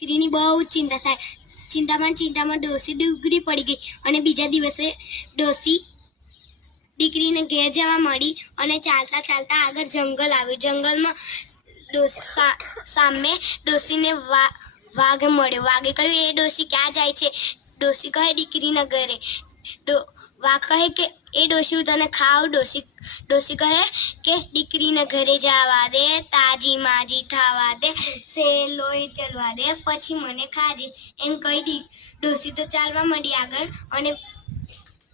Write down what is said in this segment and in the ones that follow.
દીકરીની બહુ ચિંતા થાય. ચિંતામાં ડોસી ડૂગરી પડી ગઈ અને બીજા દિવસે ડોસી દીકરીને ઘેર જવા મળી અને ચાલતા ચાલતા આગળ જંગલ આવ્યું. જંગલમાં સામે ડોસીને વાઘ મળ્યો. વાઘે કહ્યું, એ ડોસી ક્યાં જાય છે? ડોસી કહે, દીકરીના ઘરે. વાઘ કહે કે એ ડોસી હું તને ખાઉં? ડોસી કહે કે દીકરીના ઘરે જવા દે, તાજી માજી થવા દે, સેલોય ચલવા દે, પછી મને ખાજે. એમ કહી ડોસી તો ચાલવા માંડી આગળ અને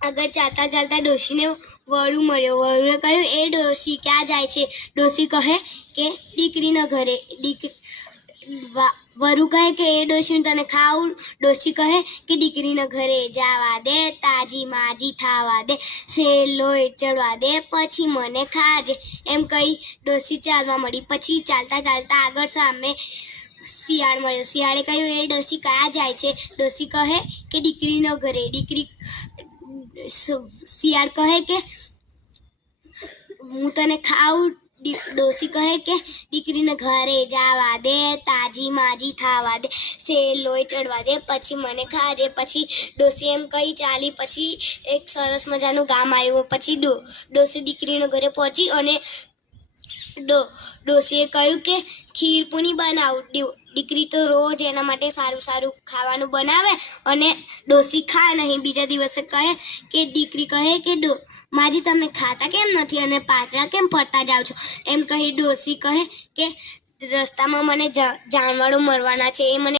આગળ ચાલતા ચાલતા ડોસીને વરુ મળ્યો. વરુએ કહ્યું, એ ડોસી ક્યાં જાય છે? ડોસી કહે કે દીકરીના ઘરે. વરુ કહે કે એ ડોસી હું તને ખાઉં? ડોસી કહે કે દીકરીના ઘરે જવા દે, તાજી માજી થવા દે, સેલોય ચડવા દે, પછી મને ખાજે. એમ કહી ડોસી ચાલવા મળી. પછી ચાલતા ચાલતા આગળ સામે શિયાળ મળ્યો. શિયાળે કહ્યું, એ ડોસી ક્યાં જાય છે? ડોસી કહે કે દીકરીના ઘરે. શિયાળ કહે કે હું તને ખાઉં? ડોસી કહે કે દીકરીને ઘરે જવા દે, તાજી માજી થવા દે, સેલોય ચડવા દે, પછી મને ખાજે. પછી ડોસી એમ કહી ચાલી. પછી એક સરસ મજાનું ગામ આવ્યું. પછી ડોસી દીકરીના ઘરે પહોંચી અને ડોસીએ કહ્યું કે ખીર પૂરી બનાવું. દીકરી તો રોજ એના માટે સારું સારું ખાવાનું બનાવે અને ડોસી ખાય નહીં. બીજા દિવસે કહે કે દીકરી કહે કે માજી તમે ખાતા કેમ નથી અને પાતળા કેમ પડતા જાઓ છો? એમ કહી ડોસી કહે કે રસ્તામાં મને જાનવરો મરવાના છે, એ મને